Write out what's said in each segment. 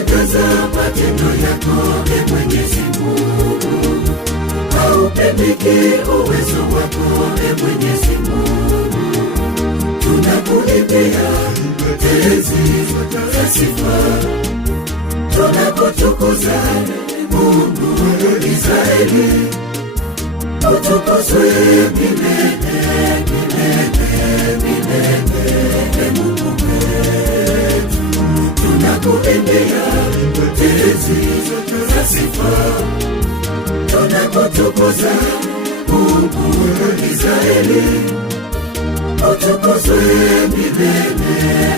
Yanashangaza matendo yako, e Mwenyezi Mungu. Haupimiki uwezo wako, e Mwenyezi Mungu. Tunakuimbia tenzi za sifa, tunakutukuza Mungu wa Israeli. Utukuzwe milele, milele, milele, Mungu wetu. Tunakuimbia tenzi za sifa, tunakutukuza Mungu wa Israeli. Utukuzwe milele,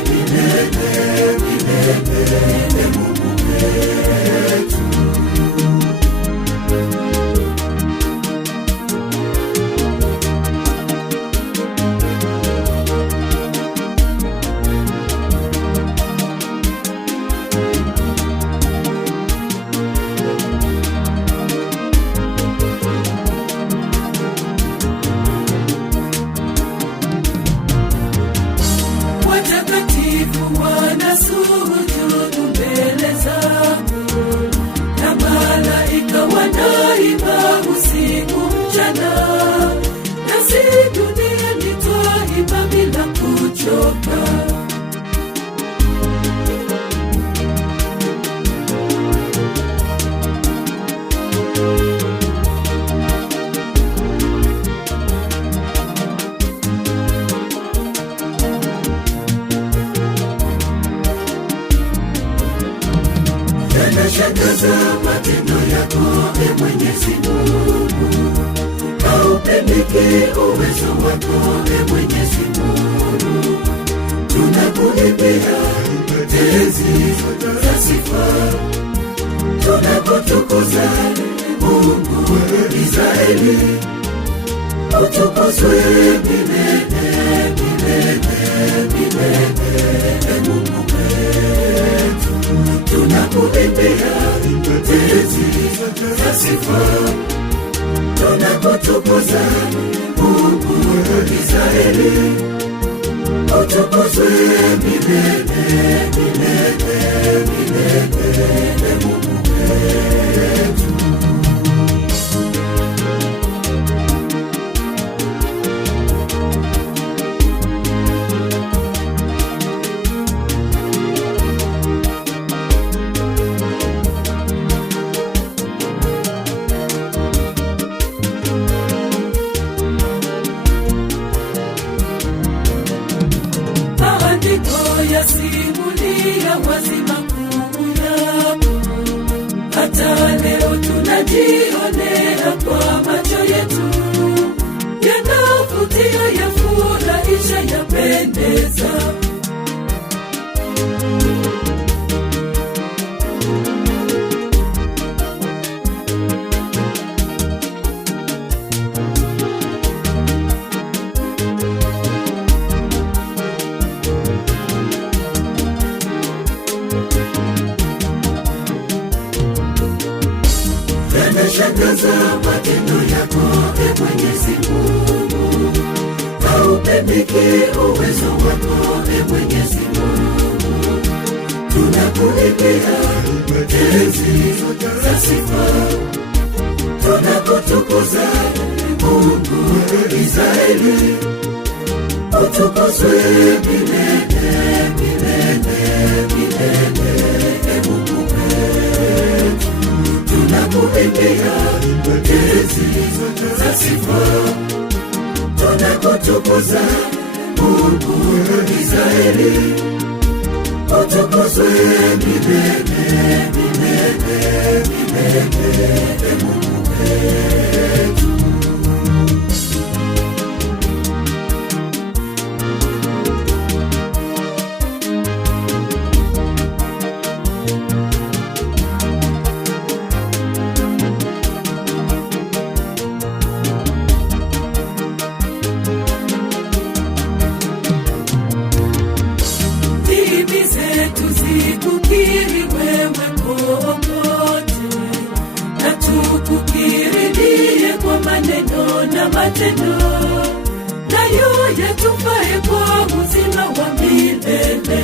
milele, milele, Mungu wetu. Wanasujudu mbele zako, na malaika wanaimba usiku mchana, nasi duniani twaimba bila kuchoka. Yanashangaza matendo yako, e Mwenyezi Mungu. Haupimiki uwezo wako, e Mwenyezi Mungu. Tunakuimbia tenzi za sifa, tunakutukuza Mungu wa Israeli. Utukuzwe milele, milele, milele, Mungu wetu. Tunakuimbia tenzi za sifa, tunakutukuza Mungu wa Israeli. Utukuzwe milele, milele, milele, Mungu wetu. Yasimulia wazima kuu yako, hata leo tunajionea kwa macho yetu. Yanavutia, yafurahisha, yapendeza. Yanashangaza matendo yako, e Mwenyezi Mungu. Haupimiki uwezo wako, e Mwenyezi Mungu. Tunakuimbia tenzi za sifa, tunakutukuza Mungu wa Israeli. Utukuzwe milele, milele, milele, Mungu wetu. Tunakuimbia tenzi za sifa, tunakutukuza Mungu wa Israeli. Utukuzwe milele, milele, milele, Mungu wetu. Tukukiri wewe kokote, na tukukiri ndiye kwa maneno na matendo, nayo yatufae kwa uzima wa milele.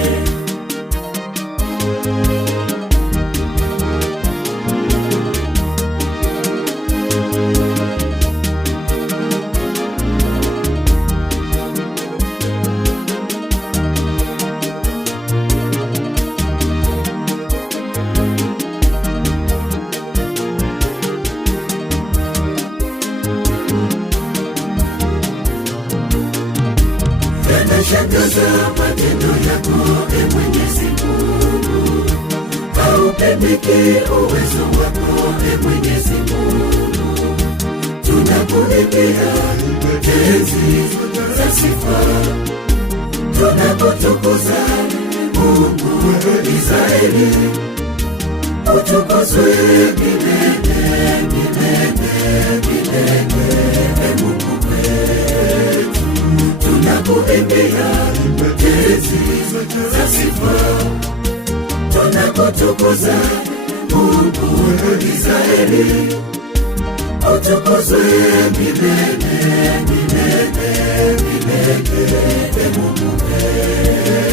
Washangaza matendo yako, Mwenyezi Mungu. Haupimiki uwezo wako, Mwenyezi Mungu. Tunakuimbia tenzi za sifa, tunakutukuza Mungu wa Israeli. Utukuzwe milele, milele, milele, Mungu wetu. Tunakuimbia tenzi za sifa, tunakutukuza Mungu wa Israeli. Utukuzwe milele, milele, milele, Mungu wetu.